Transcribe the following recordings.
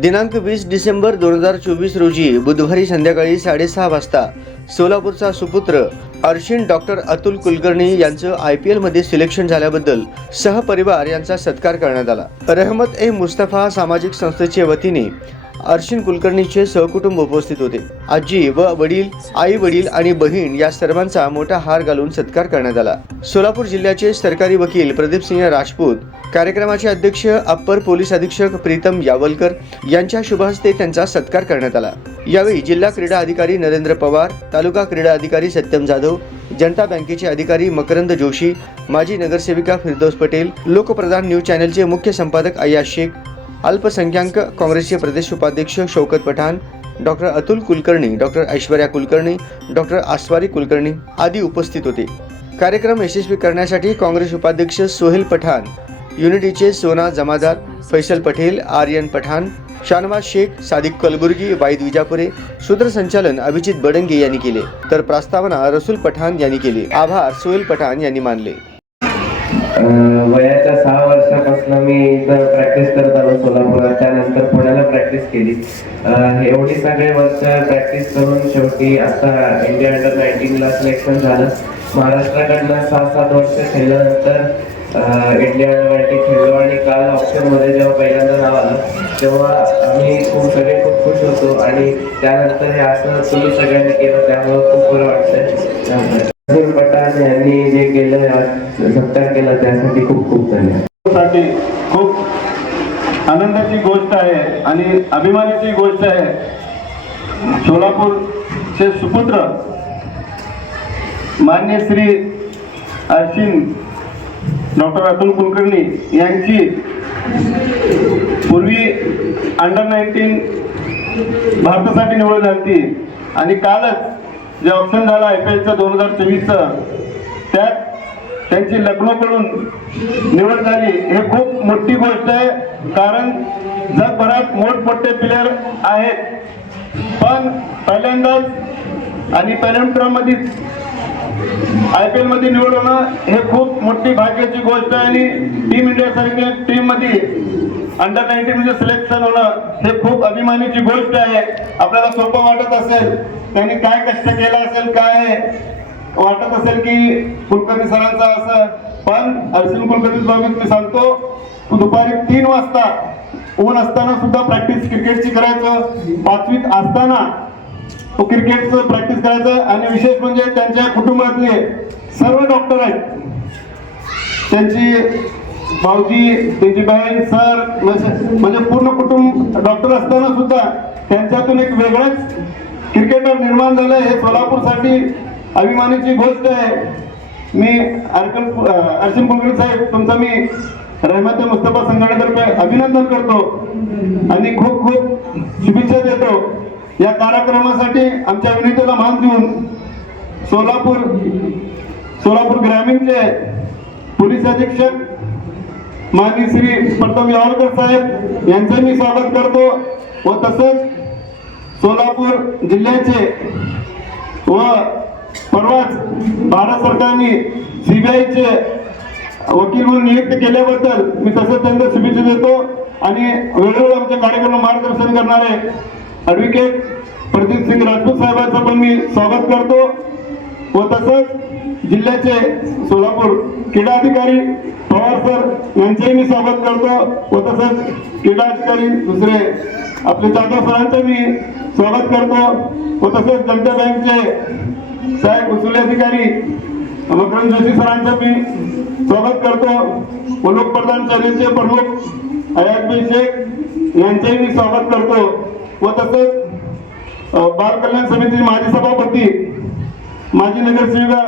दिनांक वीस डिसेंबर दोन हजार चोवीस रोजी बुधवारी संध्याकाळी साडेसहा वाजता सोलापूरचा सुपुत्र अर्शिन डॉक्टर अतुल कुलकर्णी यांचं आय पी एलमध्ये सिलेक्शन झाल्याबद्दल सहपरिवार यांचा सत्कार करण्यात आला. रहमत ए मुस्तफा सामाजिक संस्थेच्या वतीने अर्शिन कुलकर्णीचे सहकुटुंब उपस्थित होते. आजी व वडील आई वडील आणि बहीण या सर्वांचा मोठा हार घालून सत्कार करण्यात आला. सोलापूर जिल्ह्याचे सरकारी वकील प्रदीप सिंह राजपूत कार्यक्रमाचे अध्यक्ष अप्पर पोलीस अधीक्षक प्रीतम यावलकर यांच्या शुभहस्ते त्यांचा सत्कार करण्यात आला. यावेळी जिल्हा क्रीडा अधिकारी नरेंद्र पवार तालुका क्रीडा अधिकारी सत्यम जाधव जनता बँकेचे अधिकारी मकरंद जोशी माजी नगरसेविका फिरदौस पटेल लोकप्रधान न्यूज चॅनलचे मुख्य संपादक अय्याज शेख अल्पसंख्याक काँग्रेसचे प्रदेश उपाध्यक्ष Shaukat Pathan doctor Atul Kulkarni doctor Aishwarya Kulkarni doctor Asawari Kulkarni आदी उपस्थित होते. कार्यक्रम यशस्वी करण्यासाठी काँग्रेस उपाध्यक्ष सोहेल पठाण युनिटीचे सोना जमादार फैसल पटेल आर्यन पठाण शानवाज शेख सादिक कलबुर्गी वाईद विजापुरे सूत्रसंचालन अभिजित बडंगे यांनी केले. तर प्रस्तावना रसूल पठाण यांनी केली. आभार सोहेल पठाण यांनी मानले. वयाच्या सहा वर्षापासून मी इथं प्रॅक्टिस करत आलो सोलापुरात त्यानंतर पुण्याला प्रॅक्टिस केली. एवढी सगळे वर्ष प्रॅक्टिस करून शेवटी आता इंडिया अंडर नाईन्टीनला सिलेक्शन झालं. महाराष्ट्राकडनं सहा सात वर्ष खेळल्यानंतर इंडिया अंडर नाईन्टीन खेळलो आणि काल ऑप्शनमध्ये जेव्हा पहिल्यांदा नाव आलं तेव्हा आम्ही खूप सगळे खूप खुश होतो आणि त्यानंतर हे असं तुम्ही सगळ्यांनी केलं त्यामुळे खूप बरं वाटतंय. पटाने पठाण यांनी जे केलं सत्कार केला त्यासाठी खूप खूप धन्यवाद. साठी खूप आनंदाची गोष्ट आहे आणि अभिमानाची गोष्ट आहे. सोलापूरचे सुपुत्र मान्य श्री अर्शिन डॉक्टर अतुल कुलकर्णी यांची पूर्वी अंडर नाईन्टीन भारतासाठी निवड झाली आणि कालच जे ऑप्शन झालं आय पी एलचं दोन हजार चोवीसचं त्यात त्यांची लग्न करून निवड झाली. हे खूप मोठी गोष्ट आहे. कारण जगभरात मोठमोठे प्लेअर आहेत पण पहिल्यांदाच आणि पहिल्या आय पी एलमध्ये निवड होणं हे खूप मोठी भाग्याची गोष्ट आहे आणि टीम इंडिया सारख्या टीममध्ये अंडर नाईन्टीन मध्ये सिलेक्शन होणं हे खूप अभिमानाची गोष्ट आहे. आपल्याला सोपं वाटत असेल त्यांनी काय कष्ट केला असेल काय वाटत असेल की कुलकर्णी सरांचा असं पण अर्जुन कुलकर्णी बाबतीत मी सांगतो दुपारी तीन वाजता ऊन असताना सुद्धा प्रॅक्टिस क्रिकेटची करायचं पाचवीत असताना तो क्रिकेटचं प्रॅक्टिस करायचं आणि विशेष म्हणजे त्यांच्या कुटुंबातले सर्व डॉक्टर आहेत. त्यांची भाऊजी त्यांची बहीण सर म्हणजे म्हणजे पूर्ण कुटुंब डॉक्टर असताना सुद्धा त्यांच्यातून एक वेगळंच क्रिकेटर निर्माण झालं हे सोलापूरसाठी अभिमानाची गोष्ट आहे. मी अर्कन अर्जुन कुलकर्णी साहेब तुमचा मी रहमत मुस्तफा संघटनेतर्फे अभिनंदन करतो आणि खूप खूप शुभेच्छा देतो. या कार्यक्रमासाठी आमच्या विनंतीला मान देऊन सोलापूर सोलापूर ग्रामीणचे पोलीस अधीक्षक माननीय श्री प्रथम यावळकर साहेब यांचं मी स्वागत करतो व तसंच सोलापूर जिल्ह्याचे व परवाच भारत सरकारने सीबीआयचे वकील म्हणून नियुक्त केल्याबद्दल मी तसंच त्यांना शुभेच्छा देतो आणि वेळोवेळी आमच्या कार्यक्रम मार्गदर्शन करणारे ॲडव्होकेट प्रदीप सिंग राजपूत साहेबांचं पण मी स्वागत करतो व तसंच जिल्ह्याचे सोलापूर क्रीडा अधिकारी पवार सर यांचेही मी स्वागत करतो व तसंच क्रीडा अधिकारी दुसरे आपले जाधव सरांचं मी स्वागत करतो व तसंच जनता बँकचे साहेब वसुली अधिकारी मकरंद जोशी सरांचं मी स्वागत करतो. व लोकप्रधान चॅनेलचे प्रमुख अयाजभाई शेख यांचेही मी स्वागत करतो. व तसंच बाल कल्याण समितीचे माजी सभापती माजी नगरसेविका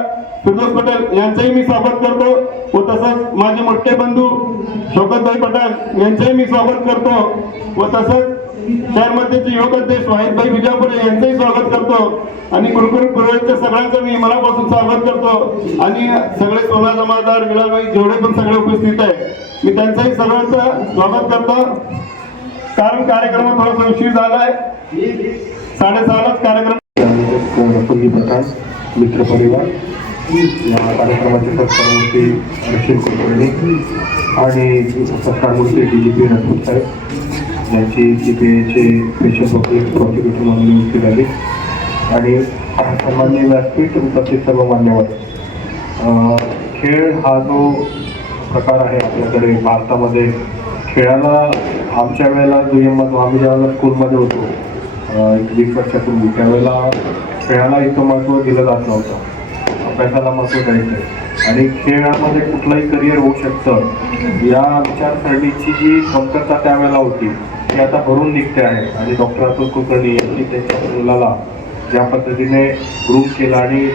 फिरदोस पटेल यांचंही मी स्वागत करतो. व तसंच माझे मोठे बंधू शौकतभाई पटेल यांचंही मी स्वागत करतो. व तसंच शहरमध्येचे युवक अध्यक्ष वाहिदभाई विजापुरे यांचंही स्वागत करतो. आणि गुरुकुल पुरवठच्या सगळ्यांचं मी मनापासून स्वागत करतो. आणि सगळे सोना जमादार मिळालबाई जेवढे पण सगळे उपस्थित आहे मी त्यांचंही सर्वांचं स्वागत करतो. कारण कार्यक्रम थोडासा उशीर झालाय. साडेसहालाच कार्यक्रम कुलदी पठाण मित्र परिवार. या कार्यक्रमाचे सत्कारमूर्ती अर्शिन कुलकर्णी आणि सत्कारमूर्ती डी जी पी राजपूत साहेब. याची सी स्पेशल प्रॉसिक्युटर म्हणून नियुक्ती झाली आणि सामान्य व्यासपीठ उपस्थित सर्व मान्यवर. खेळ हा जो प्रकार आहे आपल्याकडे भारतामध्ये खेळाला आमच्या वेळेला दुय्यम महत्त्व आम्ही ज्यावेळेला स्कूलमध्ये होतो एक वीस वर्षापूर्वी त्यावेळेला खेळाला इतकं महत्त्व दिलं जात नव्हतं. अभ्यासाला महत्त्व द्यायचं. आणि खेळामध्ये कुठलंही करिअर होऊ शकतं या विचारसरणीची जी कमतरता त्यावेळेला होती ते आता भरून निघते आहे. आणि डॉक्टर अतुल कुलकर्णी यांनी त्यांच्या मुलाला ज्या पद्धतीने ग्रूम केला आणि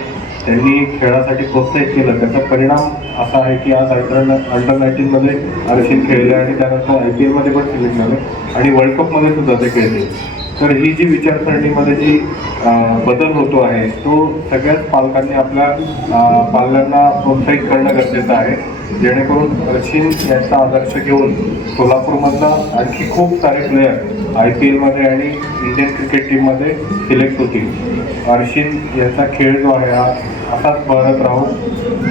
त्यांनी खेळासाठी प्रोत्साहित केलं त्याचा परिणाम असा आहे की आज अंडर अंडर नाईन्टीनमध्ये अर्शिन खेळले आणि त्यानंतर आय पी एलमध्ये पण खेळले झाले आणि वर्ल्ड कपमध्ये सुद्धा ते खेळले. तर ही जी विचारसरणीमध्ये जी बदल होतो आहे तो सगळ्याच पालकांनी आपल्या पालकांना प्रोत्साहित करणं गरजेचं आहे. जेणेकरून सचिन यांचा आदर्श घेऊन सोलापूरमधला आणखी खूप सारे प्लेयर आय पी एलमध्ये आणि इंडियन क्रिकेट टीममध्ये सिलेक्ट होतील. अर्शिन यांचा खेळ जो आहे हा असाच बहरत राहू.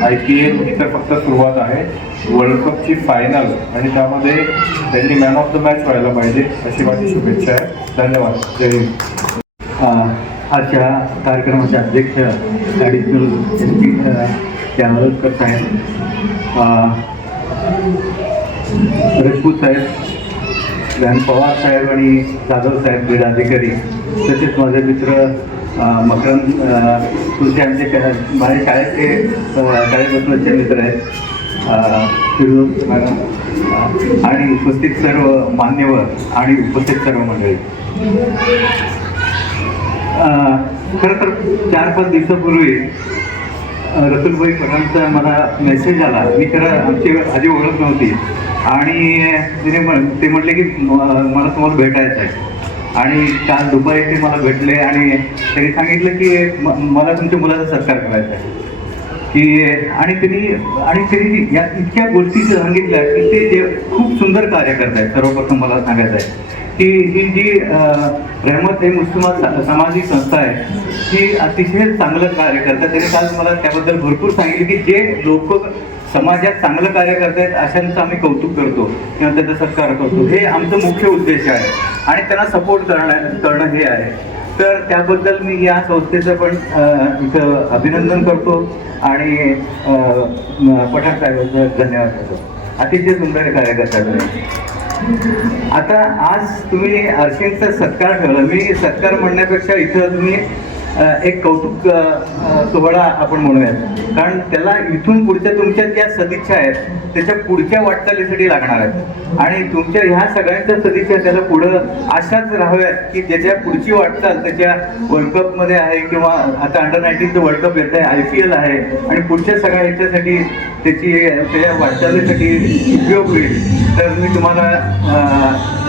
आय पी एल ही तर फक्त सुरुवात आहे. वर्ल्ड कपची फायनल आणि त्यामध्ये त्यांनी मॅन ऑफ द मॅच व्हायला पाहिजे अशी माझी शुभेच्छा आहे. धन्यवाद. जय हिंद. आजच्या कार्यक्रमाचे अध्यक्ष ॲडिशनल एस पी साहेब राजपूत साहेब व्यान पवार साहेब आणि जाधव साहेब क्रीडा अधिकारी तसेच माझे मित्र मकरम मकरंद तुझे आमचे शा- माझ्या शाळेपासूनचे मित्र आहेत फिरोज मॅडम आणि उपस्थित सर्व मान्यवर आणि उपस्थित सर्व मंडळी. खरं तर चार पाच दिवसापूर्वी रतुलभाई पठाणचा मला मेसेज आला. मी खरं आमची आधी ओळख नव्हती. आणि तिने म्हण ते म्हटले की मला तुम्हाला भेटायचं आहे. आणि काल दुपारी ते मला भेटले आणि त्यांनी सांगितलं की मला तुमच्या मुलाचा सत्कार करायचा आहे. की आणि त्यांनी आणि त्यांनी या इतक्या गोष्टी सांगितल्या की ते खूप सुंदर कार्य करत आहेत सर्वप्रथम मला सांगायचं आहे. की ही जी रहमत हे मुस्लिमा सामाजिक संस्था आहे ती अतिशय चांगलं कार्य करतात त्याने काल मला त्याबद्दल भरपूर सांगितलं की जे लोक समाजात चांगलं कार्य करतायत अशांचं आम्ही कौतुक करतो किंवा त्याचा सत्कार करतो. हे आमचं मुख्य उद्देश आहे आणि त्यांना सपोर्ट करणं करणं हे आहे. तर त्याबद्दल मी या संस्थेचं पण इथं अभिनंदन करतो आणि पठाण साहेबांचं धन्यवाद करतो. अतिशय सुंदर कार्य करतात. आता आज तुम्ही अर्शिंगचा सत्कार ठेवला मी सत्कार म्हणण्यापेक्षा इथं तुम्ही एक कौतुक सोहळा आपण म्हणूयात. कारण त्याला इथून पुढच्या तुमच्या ज्या सदिच्छा आहेत त्याच्या पुढच्या वाटचालीसाठी लागणार आहेत. आणि तुमच्या ह्या सगळ्यांच्या सदिच्छा त्याला पुढं अशाच राहाव्यात की ज्याच्या पुढची वाटचाल त्याच्या वर्ल्ड कपमध्ये आहे किंवा आता अंडर नाईन्टीनचं वर्ल्ड कप येत आहे आय पी एल आहे आणि पुढच्या सगळ्या ह्याच्यासाठी त्याची त्याच्या वाटचालीसाठी उपयोग होईल. तर मी तुम्हाला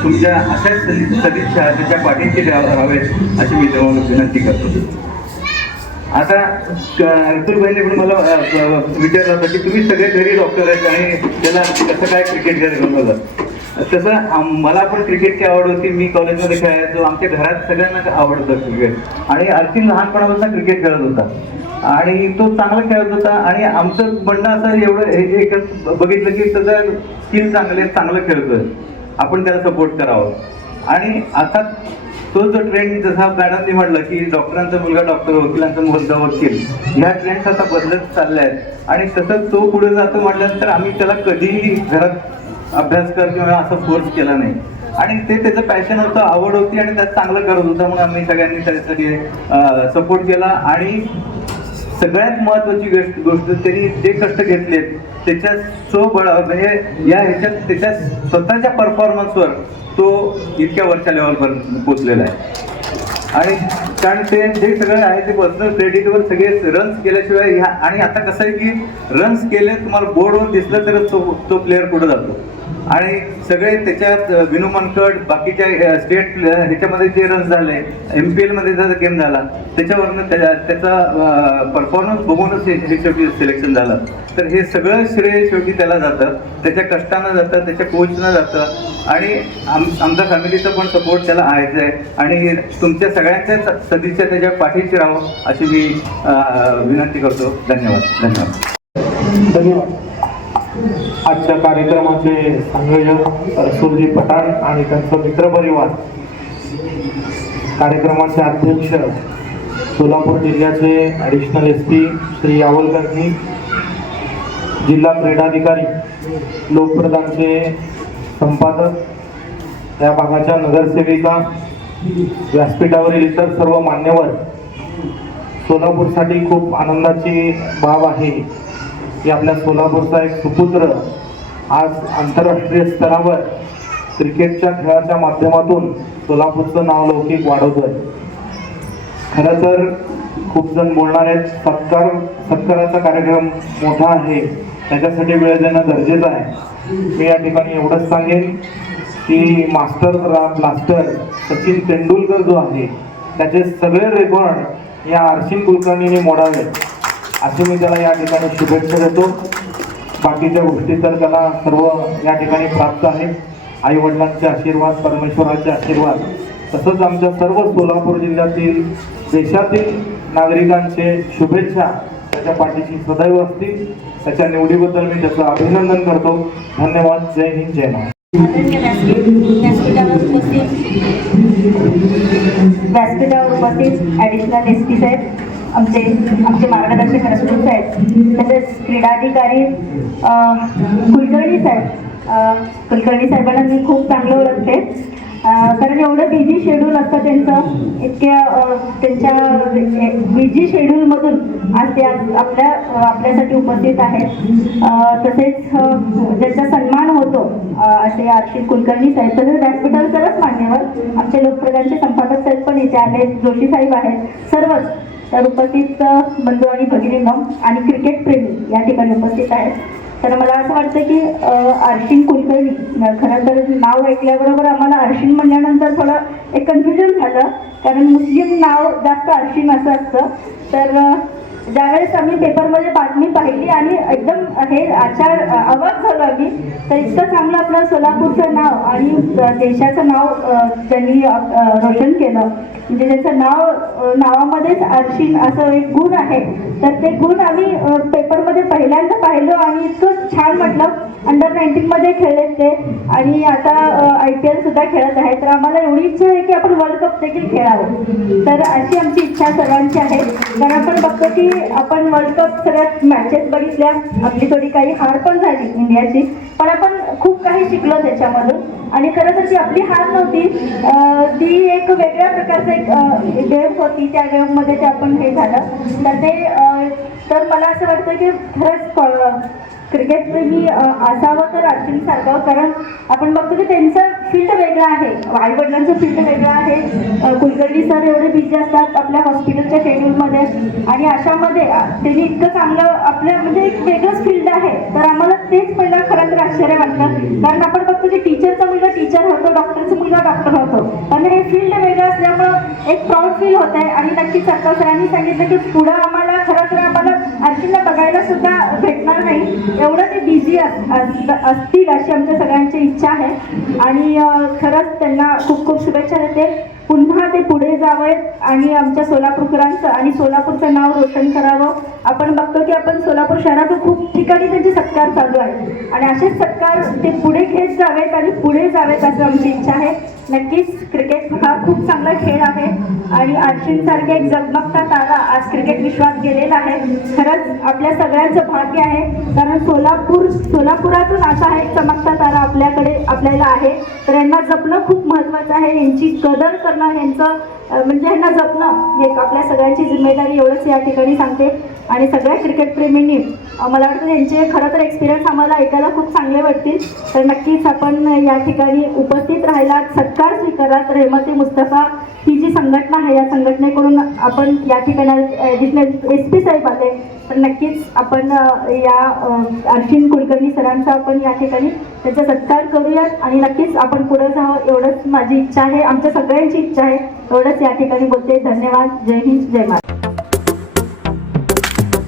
तुमच्या अशाच सदिच्छा त्याच्या पाठीशी राहावेत अशी मी तुम्हाला विनंती करतो. आता रतुलभाईने पण मला विचारलं होतं की तुम्ही सगळे घरी डॉक्टर आहेत आणि त्याला कसं काय क्रिकेट घरी तसं मला पण क्रिकेटची आवड होती. मी कॉलेजमध्ये खेळायचो. आमच्या घरात सगळ्यांना आवडतं क्रिकेट आणि अर्थिन लहानपणापासून क्रिकेट खेळत होता. आणि तो चांगला खेळत होता. आणि आमचं म्हणणं असं एवढं हे- एकच बघितलं की त्याचं स्किल चांगले चांगलं खेळतोय. आपण त्याला सपोर्ट करावं. आणि आता तो जो ट्रेंड जसा मॅडमने म्हटलं की डॉक्टरांचा मुलगा डॉक्टर वकिलांचा मुलगा वकील ह्या ट्रेंड्स आता बदलत चालल्या आहेत आणि तसंच तो पुढे जातो म्हटल्यानंतर आम्ही त्याला कधीही घरात अभ्यास कर किंवा असं फोर्स केला नाही. आणि ते त्याचं पॅशन होतं आवड होती आणि त्यात चांगलं करत होतं म्हणून आम्ही सगळ्यांनी त्यासाठी सपोर्ट केला. आणि सगळ्यात महत्वाची गोष्ट गोष्ट त्यांनी जे कष्ट घेतलेत त्याच्या सोबळ म्हणजे या ह्याच्यात त्याच्या स्वतःच्या परफॉर्मन्सवर तो इतक्या वरच्या लेवलपर्यंत पोहोचलेला आहे. आणि कारण ते जे सगळं आहे ते पर्सनल क्रेडिटवर सगळे रन्स केल्याशिवाय ह्या आणि आता कसं आहे की रन्स केले तुम्हाला बोर्डवर दिसलं तरच तो तो प्लेअर पुढे जातो? आणि सगळे त्याच्यात अ, विनू बाकीच्या स्टेट ह्याच्यामध्ये जे रन झाले एम पी एलमध्ये जर गेम झाला त्याच्यावरनं त्याचा परफॉर्मन्स बघूनच हे शेवटी सिलेक्शन झालं. तर हे सगळं श्रेय शेवटी त्याला जातं. त्याच्या कष्टानं जातं त्याच्या कोचनं जातं. आणि आम आमच्या फॅमिलीचा पण सपोर्ट त्याला आहेच आहे. आणि तुमच्या सगळ्यांच्या स- सदिच्छा त्याच्या पाठीशी राहावं अशी मी विनंती करतो. धन्यवाद. धन्यवाद. धन्यवाद. आजच्या कार्यक्रमाचे संयोजक सुरजी पठाण आणि त्यांचा मित्रपरिवार कार्यक्रमाचे अध्यक्ष सोलापूर जिल्ह्याचे ॲडिशनल एस पी श्री यावलकरनी जिल्हा क्रीडाधिकारी लोकप्रधानचे संपादक या भागाच्या नगरसेविका व्यासपीठावरील इतर सर्व मान्यवर. सोलापूरसाठी खूप आनंदाची बाब आहे. की आपल्या सोलापूरचा एक सुपुत्र आज आंतरराष्ट्रीय स्तरावर क्रिकेटच्या खेळाच्या माध्यमातून सोलापूरचं नाव लौकिक वाढवतोय. खरं तर खूप जण बोलणार आहेत सत्कार सत्काराचा कार्यक्रम मोठा आहे त्याच्यासाठी वेळ देणं गरजेचं आहे. मी या ठिकाणी एवढंच सांगेन की मास्टर रा ब्लास्टर सचिन तेंडुलकर जो आहे त्याचे सगळे रेकॉर्ड या आरशिन कुलकर्णीने मोडावे असे मी त्याला या ठिकाणी शुभेच्छा देतो. बाकीच्या गोष्टी तर त्याला सर्व या ठिकाणी प्राप्त आहे. आई वडिलांचे आशीर्वाद परमेश्वराचे आशीर्वाद तसंच आमच्या सर्व सोलापूर जिल्ह्यातील देशातील नागरिकांचे शुभेच्छा त्याच्या पाठीशी सदैव असतील. त्याच्या निवडीबद्दल मी त्याचं अभिनंदन करतो. धन्यवाद. जय हिंद जय महाराष्ट्र. व्यासपीठावर उपस्थित व्यासपीठावर उपस्थित ॲडिशनल एस पी साहेब. आमचे आमचे मार्गदर्शक रसपूत साहेब तसेच क्रीडाधिकारी कुलकर्णी साहेब. कुलकर्णी साहेबांना मी खूप चांगलं ओळखते. कारण एवढं बिझी शेड्यूल असतं त्यांचं. इतक्या त्यांच्या बिझी शेड्यूलमधून आज ते आपल्या आपल्यासाठी उपस्थित आहेत. तसेच ज्याचा ज्यांचा सन्मान होतो असे आर्शिल कुलकर्णी साहेब तसेच व्यासपीठावर मान्यवर आमचे लोकप्रधानचे संपादक साहेब पण इथे आले जोशी साहेब आहेत. सर्वच तर उपस्थित बंधू आणि भगिनींनो आणि क्रिकेट प्रेमी या ठिकाणी उपस्थित आहेत. तर मला असं वाटतं की अ, आर्शिन कुलकर्णी खरं तर नाव ऐकल्याबरोबर आम्हाला आर्शिन म्हणल्यानंतर थोडं एक कन्फ्युजन झालं. कारण मुस्लिम नाव जास्त आर्शिन असं असतं. तर ज्यावेळेस आम्ही पेपरमध्ये बातमी पाहिली आणि एकदम हे आचार आवाज झालो आम्ही तर इतकं चांगलं आपलं सोलापूरचं नाव आणि देशाचं नाव त्यांनी रोशन केलं. म्हणजे त्याचं नाव नावामध्येच आर्शिन असं एक गुण आहे. तर ते गुण आम्ही पेपरमध्ये पहिल्यांदा पाहिलो आणि इतकं छान म्हटलं अंडर नाईन्टीनमध्ये खेळलेत ते. आणि आता आय पी एल सुद्धा खेळत आहे तर आम्हाला एवढी इच्छा आहे की आपण वर्ल्ड कप देखील खेळावं. तर अशी आमची इच्छा सर्वांची आहे. कारण आपण बघतो की आपण वर्ल्ड कप सगळ्यात मॅचेस बघितल्या. आपली थोडी काही हार पण झाली इंडियाची. पण आपण खूप काही शिकलो त्याच्यामधून. आणि खरं तर ती आपली हार नव्हती. ती एक वेगळ्या प्रकारचं एक गेम होती. त्या गेममध्ये ते आपण हे झालं. तर ते तर मला असं वाटतं की खरंच क्रिकेट असावं तर अश्विन सारखावं कारण आपण बघतो की त्यांचं फील्ड वेगळं आहे. आई वडिलांचं फील्ड वेगळं आहे. कुलकर्णी सर एवढे बिझी असतात आपल्या हॉस्पिटलच्या शेड्यूलमध्ये आणि अशामध्ये त्यांनी इतकं चांगलं आपल्या म्हणजे एक वेगळंच फील्ड आहे. तर आम्हाला तेच पहिलं खरं तर आश्चर्य वाटतं. कारण आपण बघतो की टीचरचा मुलगा टीचर होतो डॉक्टरचा मुलगा डॉक्टर होतो. पण हे फील्ड वेगळं असल्यामुळं एक प्राऊड फील होत आहे आणि नक्कीच सरकार सरांनी सांगितलं की पुढं आम्हाला खरं तर आपण आणखीला बघायला सुद्धा भेटणार नाही. एवढं ते बिझी असतील अशी आमच्या सगळ्यांची इच्छा आहे. आणि खरंच त्यांना खूप खूप शुभेच्छा देते. पुन्हा ते पुढे जावेत आणि आमच्या सोलापूरकरांचं आणि सोलापूरचं नाव रोशन करावं. आपण बघतो की आपण सोलापूर शहरातून खूप ठिकाणी त्यांचे सत्कार चालू आहे. आणि असेच सत्कार ते पुढे घेत जावेत आणि पुढे जावेत असं आमची इच्छा आहे. नक्कीच क्रिकेट हा खूप चांगला खेळ आहे आणि अर्शिन सारखे एक जगमगता तारा आज क्रिकेट विश्वात गेलेला आहे. खरंच आपल्या सगळ्यांचं भाग्य आहे कारण सोलापूर सोलापुरातून असा हा एक चमकता तारा आपल्याकडे आपल्याला आहे. तर यांना जपणं खूप महत्त्वाचं आहे. यांची कदर करणं यांचं म्हणजे ह्यांना जपणं. हे आपल्या सगळ्यांची जिम्मेदारी एवढंच या ठिकाणी सांगते. आणि सगळ्या क्रिकेटप्रेमींनी मला वाटतं त्यांचे खरं तर एक्सपिरियन्स आम्हाला ऐकायला खूप चांगले वाटतील. तर नक्कीच आपण या ठिकाणी उपस्थित राहिला सत्कार स्वीकारात. रेहमती मुस्तफा ही जी संघटना आहे या संघटनेकडून आपण या ठिकाणी एस पी साहेब आले पण नक्कीच आपण या अर्शिन कुलकर्णी सरांचा आपण या ठिकाणी त्याचा सत्कार करूयात आणि नक्कीच आपण पुढे जावं एवढंच माझी इच्छा आहे आमच्या सगळ्यांची इच्छा आहे. एवढंच या ठिकाणी बोलते. धन्यवाद. जय हिंद. जय महाराज